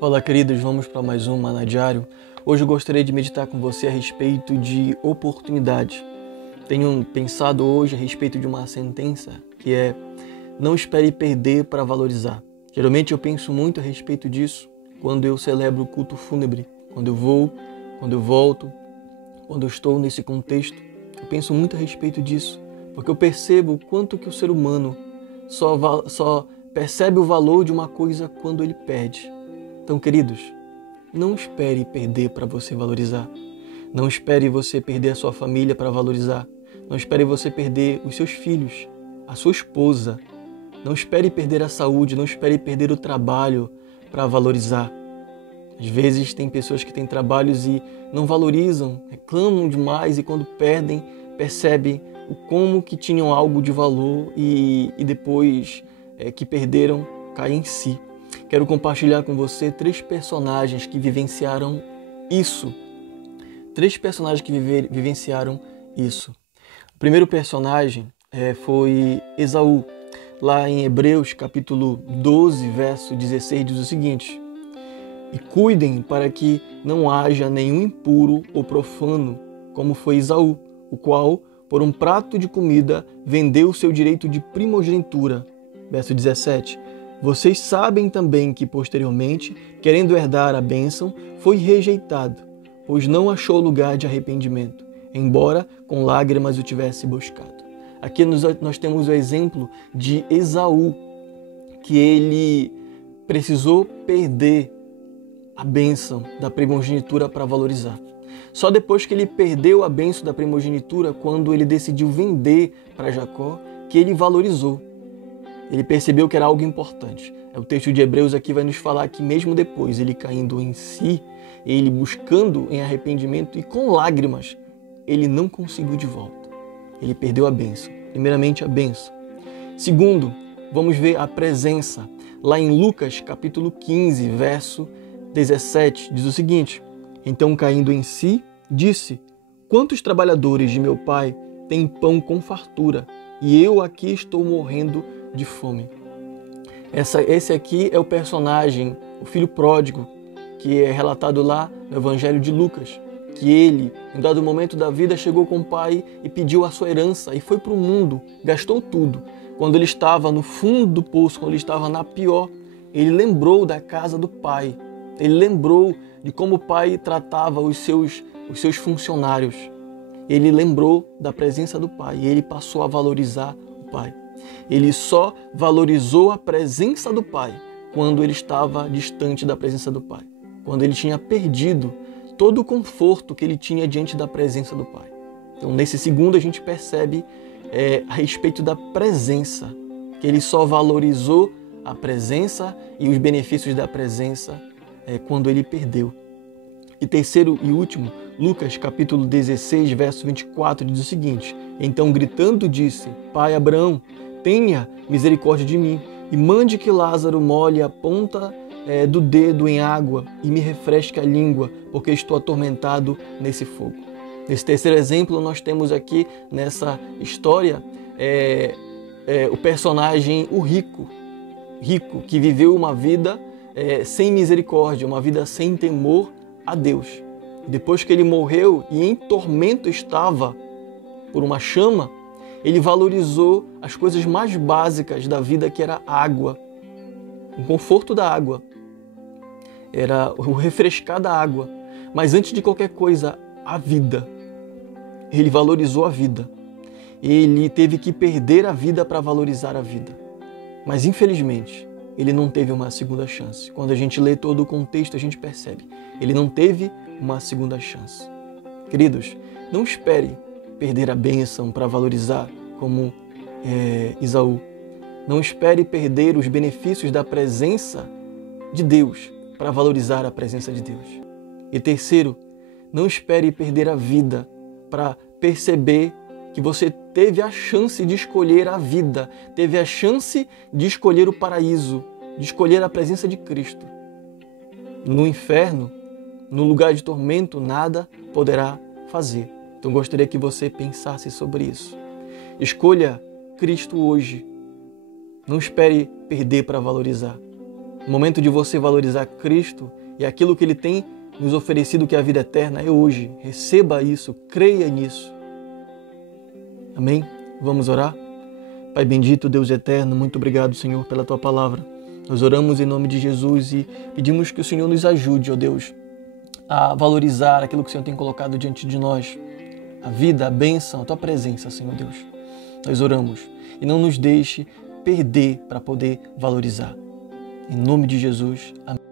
Olá, queridos, vamos para mais um Maná Diário. Hoje eu gostaria de meditar com você a respeito de oportunidade. Tenho pensado hoje a respeito de uma sentença que é: não espere perder para valorizar. Geralmente eu penso muito a respeito disso quando eu celebro o culto fúnebre, quando eu vou, quando eu volto, quando eu estou nesse contexto. Eu penso muito a respeito disso, porque eu percebo o quanto que o ser humano só percebe o valor de uma coisa quando ele perde. Então, queridos, não espere perder para você valorizar. Não espere você perder a sua família para valorizar. Não espere você perder os seus filhos, a sua esposa. Não espere perder a saúde, não espere perder o trabalho para valorizar. Às vezes tem pessoas que têm trabalhos e não valorizam, reclamam demais e quando perdem, percebem o como que tinham algo de valor e depois que perderam, caem em si. Quero compartilhar com você 3 personagens que vivenciaram isso. 3 personagens que vivenciaram isso. O primeiro personagem foi Esaú. Lá em Hebreus, capítulo 12, verso 16, diz o seguinte: e cuidem para que não haja nenhum impuro ou profano, como foi Esaú, o qual, por um prato de comida, vendeu o seu direito de primogenitura. Verso 17. Vocês sabem também que, posteriormente, querendo herdar a bênção, foi rejeitado, pois não achou lugar de arrependimento, embora com lágrimas o tivesse buscado. Aqui nós temos o exemplo de Esaú, que ele precisou perder a bênção da primogenitura para valorizar. Só depois que ele perdeu a bênção da primogenitura, quando ele decidiu vender para Jacó, que ele valorizou. Ele percebeu que era algo importante. O texto de Hebreus aqui vai nos falar que mesmo depois, ele caindo em si, ele buscando em arrependimento e com lágrimas, ele não conseguiu de volta. Ele perdeu a bênção. Primeiramente, a bênção. Segundo, vamos ver a presença. Lá em Lucas, capítulo 15, verso 17, diz o seguinte: então, caindo em si, disse: quantos trabalhadores de meu pai têm pão com fartura, e eu aqui estou morrendo de fome. Esse aqui é o personagem, o filho pródigo, que é relatado lá no Evangelho de Lucas, que ele, em dado momento da vida, chegou com o pai e pediu a sua herança e foi para o mundo, gastou tudo. Quando ele estava no fundo do poço, quando ele estava na pior, ele lembrou da casa do pai, ele lembrou de como o pai tratava os seus funcionários. Ele lembrou da presença do pai e ele passou a valorizar o pai. Ele só valorizou a presença do pai quando ele estava distante da presença do pai, quando ele tinha perdido todo o conforto que ele tinha diante da presença do pai. Então, nesse segundo, a gente percebe a respeito da presença, que ele só valorizou a presença e os benefícios da presença quando ele perdeu. E terceiro e último, Lucas capítulo 16, verso 24, diz o seguinte: então gritando disse: pai Abraão, tenha misericórdia de mim e mande que Lázaro molhe a ponta do dedo em água e me refresque a língua, porque estou atormentado nesse fogo. Nesse terceiro exemplo, nós temos aqui nessa história o personagem, o rico, que viveu uma vida sem misericórdia, uma vida sem temor a Deus. Depois que ele morreu e em tormento estava por uma chama, ele valorizou as coisas mais básicas da vida, que era a água, o conforto da água, era o refrescar da água. Mas antes de qualquer coisa, a vida. Ele valorizou a vida. Ele teve que perder a vida para valorizar a vida. Mas infelizmente, ele não teve uma segunda chance. Quando a gente lê todo o contexto, a gente percebe. Ele não teve uma segunda chance. Queridos, não espere perder a bênção para valorizar como Esaú. Não espere perder os benefícios da presença de Deus para valorizar a presença de Deus. E terceiro, não espere perder a vida para perceber que você teve a chance de escolher a vida, teve a chance de escolher o paraíso, de escolher a presença de Cristo. No inferno, no lugar de tormento, nada poderá fazer. Então gostaria que você pensasse sobre isso. Escolha Cristo hoje. Não espere perder para valorizar. O momento de você valorizar Cristo e aquilo que Ele tem nos oferecido, que é a vida eterna, é hoje. Receba isso, creia nisso. Amém? Vamos orar? Pai bendito, Deus eterno, muito obrigado, Senhor, pela Tua palavra. Nós oramos em nome de Jesus e pedimos que o Senhor nos ajude, ó Deus, a valorizar aquilo que o Senhor tem colocado diante de nós. A vida, a bênção, a Tua presença, Senhor Deus. Nós oramos e não nos deixe perder para poder valorizar. Em nome de Jesus, amém.